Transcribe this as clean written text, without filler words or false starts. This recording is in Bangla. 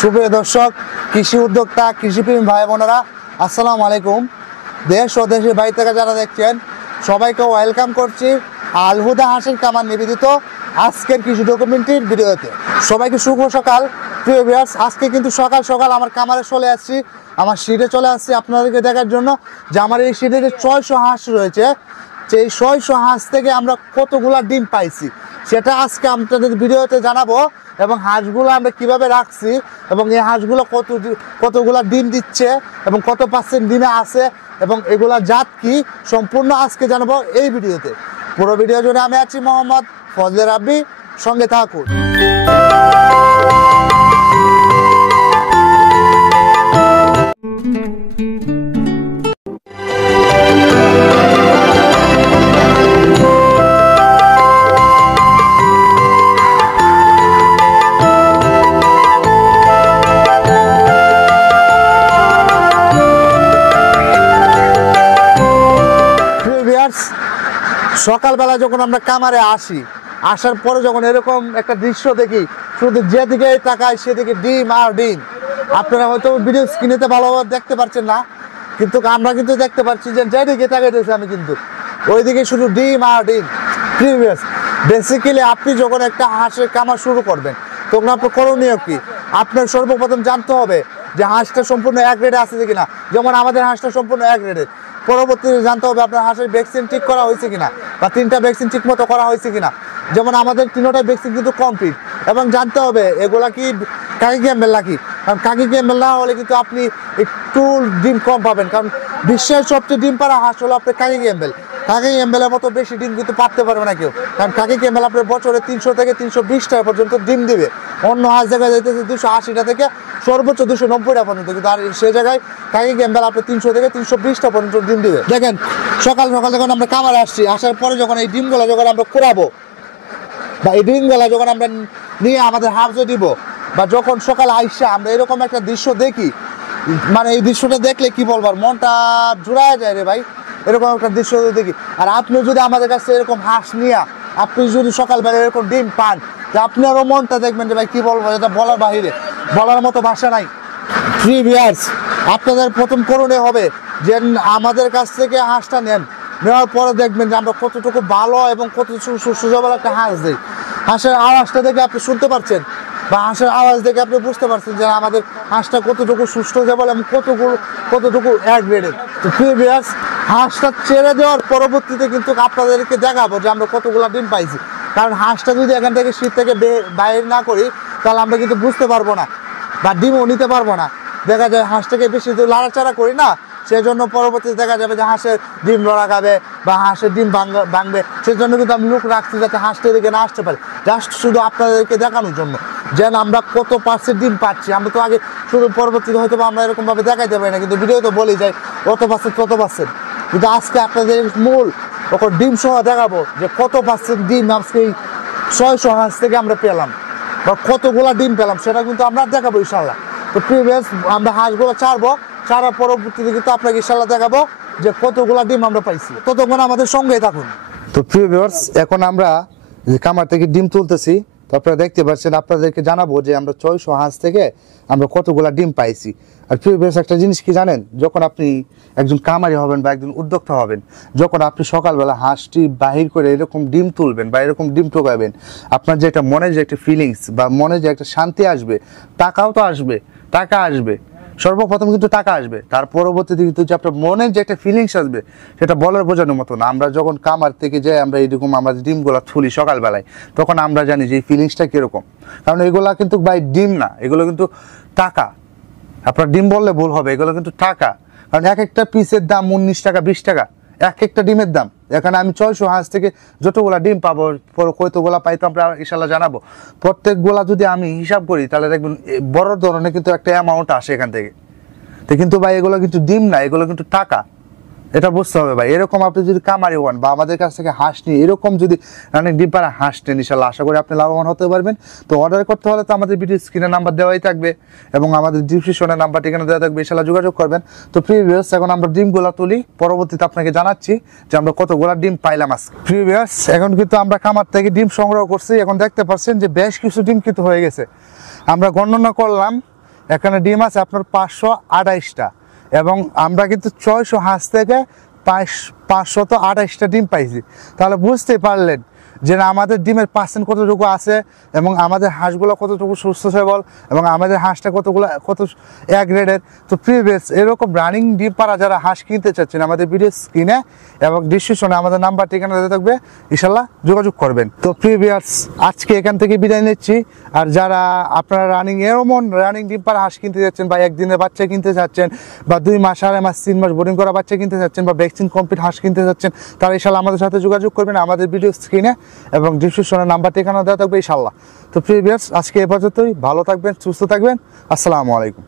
সুপ্রিয় দর্শক, কৃষি উদ্যোক্তা, কৃষিপ্রেমী ভাই বোনেরা, আসসালামু আলাইকুম। দেশ ও দেশের বাইরে থেকে যারা দেখছেন সবাইকে ওয়েলকাম করছি আল হুদা হাসির কামার নিবেদিত আজকের কৃষি ডকুমেন্টারির ভিডিওতে। সবাইকে শুভ সকাল প্রিয় ভিউয়ার্স। আজকে কিন্তু সকাল সকাল আমার কামারে চলে আসছি, আমার সিটে চলে আসছি আপনাদেরকে দেখার জন্য যে আমার এই সিটে যে 600 হাঁস রয়েছে, সেই 600 হাঁস থেকে আমরা কতগুলা ডিম পাইছি সেটা আজকে আপনাদের ভিডিওতে জানাবো। এবং হাঁসগুলো আমরা কিভাবে রাখছি এবং এই হাঁসগুলো কতগুলা ডিম দিচ্ছে এবং কত পার্সেন্ট ডিমে আছে এবং এগুলা জাত কি সম্পূর্ণ আজকে জানাবো এই ভিডিওতে। পুরো ভিডিও জুড়ে আমি আছি মোহাম্মদ ফজলে রাব্বি, সঙ্গে থাকুন। সকালবেলা যখন আমরা কামারে আসি, আসার পরে যখন এরকম একটা দৃশ্য দেখি, শুধু যেদিকে তাকাই সেদিকে ডিম আর ডিম। আপনারা হয়তো ভিডিও স্ক্রিনেতে ভালোভাবে দেখতে পাচ্ছেন না, কিন্তু আমরা কিন্তু দেখতে পাচ্ছি যে যেদিকে তাকাইতেছি আমি কিন্তু ওইদিকে শুধু ডিম আর ডিম। প্রিভিয়াস বেসিক্যালি আপনি যখন একটা হাঁসের কামার শুরু করবেন তখন আপনার করণীয় কি? আপনার সর্বপ্রথম জানতে হবে যে হাঁসটা সম্পূর্ণ এক গ্রেডে আছে কিনা। যেমন আমাদের হাঁসটা সম্পূর্ণ এক গ্রেডের। পরবর্তীতে জানতে হবে আপনার হাঁসের ভ্যাকসিন ঠিক করা হয়েছে কিনা বা 3টা ভ্যাকসিন ঠিক মতো করা হয়েছে কিনা। যেমন আমাদের 3টা ভ্যাকসিন কিন্তু কমপ্লিট। এবং জানতে হবে এগুলা কি কাকি ক্যাম্বেল নাকি, কারণ কাকি ক্যাম্বেল না হলে কিন্তু আপনি একটু ডিম কম পাবেন। কারণ বিশ্বের সবচেয়ে ডিম পাড়া হাঁস হলো আপনার কাকি ক্যাম্বেল। কাকি ক্যাম্বেলের মতো বেশি ডিম কিন্তু পারতে পারবে না কেউ, কারণ কাকি ক্যাম্বেল আপনার বছরে 300 থেকে 320টা পর্যন্ত ডিম দিবে। অন্য হাঁস জায়গায় যাইতেছে 280টা থেকে সর্বোচ্চ 290টা পর্যন্ত, কিন্তু আর সে জায়গায় কাকি ক্যাম্বেল আপনি 300 থেকে 320টা পর্যন্ত ডিম দিবে। দেখেন সকাল সকাল যখন আমরা কামারে আসছি, আসার পরে যখন এই ডিমগুলো যখন আমরা কুড়াবো বা এই ডিমগুলো যখন আমরা নিয়ে আমাদের হাফজে দিব, বা যখন সকাল আইসা আমরা এরকম একটা দৃশ্য দেখি, মানে এই দৃশ্যটা দেখলে কি বলবার, মনটা জুড়ায় যায় রে ভাই। এরকম একটা দৃশ্য দেখি, আর আপনি যদি আমাদের কাছে এরকম হাঁস নিয়ে আপনি যদি সকালবেলা এরকম ডিম পান, আপনারও মনটা দেখবেন যে ভাই কি বলবো, এটা বলার বাহিরে, বলার মতো ভাষা নাই। প্রিভিয়াস আপনাদের প্রথম করণীয় হবে যে আমাদের কাছ থেকে হাঁসটা নেওয়ার পরে দেখবেন যে আমরা কতটুকু ভালো এবং কতটুকু সুসবল একটা হাঁস দিই। হাঁসের আওয়াজটা দেখে আপনি শুনতে পারছেন বা হাঁসের আওয়াজ দেখে আপনি বুঝতে পারছেন যে আমাদের হাঁসটা কতটুকু সুস্থ সবল এবং কতটুকু এক গ্রেডের। তো প্রিভিয়াস হাঁসটা ছেড়ে দেওয়ার পরবর্তীতে কিন্তু আপনাদেরকে দেখাবো যে আমরা কতগুলো ডিম পাইছি। কারণ হাঁসটা যদি এখান থেকে শীত থেকে বাইরে না করি তাহলে আমরা কিন্তু বুঝতে পারবো না বা ডিমও নিতে পারবো না। দেখা যায় হাঁসটাকে বেশি লাড়াচাড়া করি না, সেজন্য পরবর্তীতে দেখা যাবে যে হাঁসের ডিম লড়া খাবে বা হাঁসের ডিম ভাঙবে। সেজন্য কিন্তু আমি লোক রাখছি যাতে হাঁসটা এদিকে না আসতে পারে, জাস্ট শুধু আপনাদেরকে দেখানোর জন্য যেন আমরা কত পার্সেন্ট ডিম পাচ্ছি। আমরা তো আগে শুধু পরবর্তীতে হয়তো আমরা এরকমভাবে দেখাইতে পারি না, কিন্তু ভিডিও তো বলেই যায় কত পার্সেন্ট কত পার্সেন্ট। কিন্তু আজকে আপনাদের মূল ওখানে ডিম সহ দেখাবো যে কত পার্সেন্ট ডিম আজকে এই 600 হাঁস থেকে আমরা পেলাম বা কতগুলা ডিম পেলাম, সেটা কিন্তু আমরা দেখাবো ইনশাল্লাহ। তো প্রিভিয়াস আমরা হাঁসগুলো ছাড়ার পরবর্তীতে কিন্তু আপনাকে ইনশাল্লাহ দেখাবো যে কতগুলা ডিম আমরা পাইছি। ততক্ষণ আমাদের সঙ্গেই থাকুন। তো প্রিয় ভিউয়ার্স, এখন আমরা যে কামার থেকে ডিম তুলতেছি, তো আপনারা দেখতে পাচ্ছেন, আপনাদেরকে জানাবো যে আমরা 600 হাঁস থেকে আমরা কতগুলা ডিম পাইছি। আর প্রিয় ভিউয়ার্স, একটা জিনিস কি জানেন, যখন আপনি একজন কামারি হবেন বা একজন উদ্যোক্তা হবেন, যখন আপনি সকালবেলা হাঁসটি বাহির করে এরকম ডিম তুলবেন বা এরকম ডিম টোকাবেন, আপনার যে একটা মনে যে একটা ফিলিংস বা মনে যে একটা শান্তি আসবে, টাকাও তো আসবে, টাকা আসবে, সর্বপ্রথম কিন্তু টাকা আসবে, তার পরবর্তীতে কিন্তু যে আপনার মনের যে একটা ফিলিংস আসবে সেটা বলার বোঝানোর মতো না। আমরা যখন কামার থেকে যাই আমরা এরকম আমাদের ডিমগুলো তুলি সকালবেলায়, তখন আমরা জানি যে এই ফিলিংসটা কীরকম। কারণ এগুলা কিন্তু বাই ডিম না, এগুলো কিন্তু টাকা। আপনার ডিম বললে ভুল হবে, এগুলো কিন্তু টাকা। কারণ এক একটা পিসের দাম 19 টাকা 20 টাকা এক একটা ডিমের দাম। এখানে আমি 600 হাঁস থেকে যতগুলা ডিম পাবো, কতগুলা পাই তো আমরা ইনশাল্লাহ জানাবো। প্রত্যেকগুলা যদি আমি হিসাব করি তাহলে দেখবেন বড় ধরনের কিন্তু একটা অ্যামাউন্ট আসে এখান থেকে। তো কিন্তু ভাই এগুলো কিন্তু ডিম না, এগুলো কিন্তু টাকা। এটা বুঝতে হবে ভাই। এরকম আপনি যদি কামারি হন বা আমাদের কাছ থেকে হাঁস নিয়ে এরকম যদি অনেক ডিম পাড়া হাঁস নেন, ইনশাল্লাহ আশা করি আপনি লাভবান হতে পারবেন। তো অর্ডার করতে হলে তো আমাদের ভিডিও স্ক্রিনে নাম্বার দেওয়াই থাকবে এবং আমাদের ডিসক্রিপশনে নাম্বার ঠিকানা দেওয়া থাকবে, ইনশাল্লাহ যোগাযোগ করবেন। তো প্রিভিয়াস এখন আমরা ডিমগুলা তুলি, পরবর্তীতে আপনাকে জানাচ্ছি যে আমরা কতগুলা ডিম পাইলাম আজকে। প্রিভিয়াস এখন কিন্তু আমরা খামার থেকে ডিম সংগ্রহ করছি। এখন দেখতে পাচ্ছেন যে বেশ কিছু ডিম কিন্তু হয়ে গেছে। আমরা গণনা করলাম এখানে ডিম আছে আপনার 528টা, এবং আমরা কিন্তু 600 হাঁস থেকে 528টা ডিম পাইছি। তাহলে বুঝতে পারলেন যে না আমাদের ডিমের পার্সেন্ট কতটুকু আছে, এবং আমাদের হাঁসগুলো কতটুকু সুস্থ সবল, এবং আমাদের হাঁসটা কত এক গ্রেডের। তো প্রিভিয়াস এরকম রানিং ডিম পাড়া যারা হাঁস কিনতে চাচ্ছেন, আমাদের ভিডিও স্ক্রিনে এবং ডিসক্রিপশনে আমাদের নাম্বার ঠিকানা দিতে থাকবে, ইনশাল্লাহ যোগাযোগ করবেন। তো প্রিভিয়াস আজকে এখান থেকে বিদায় নিচ্ছি। আর যারা আপনারা এমন রানিং ডিম পাড়া হাঁস কিনতে যাচ্ছেন, বা একদিনের বাচ্চা কিনতে চাচ্ছেন, বা 2 মাস 2.5 মাস 3 মাস বোর্ডিং করা বাচ্চা কিনতে চাচ্ছেন, বা ভ্যাকসিন কমপ্লিট হাঁস কিনতে চাচ্ছেন, তারা ইনশাল্লাহ আমাদের সাথে যোগাযোগ করবেন। আমাদের ভিডিও স্ক্রিনে এবং ডিসক্রিপশনে নাম্বার ঠিকানা দেওয়া থাকবে ইনশাল্লাহ। তো প্রিভিয়াস আজকে এ পর্যন্তই। ভালো থাকবেন, সুস্থ থাকবেন। আসসালামু আলাইকুম।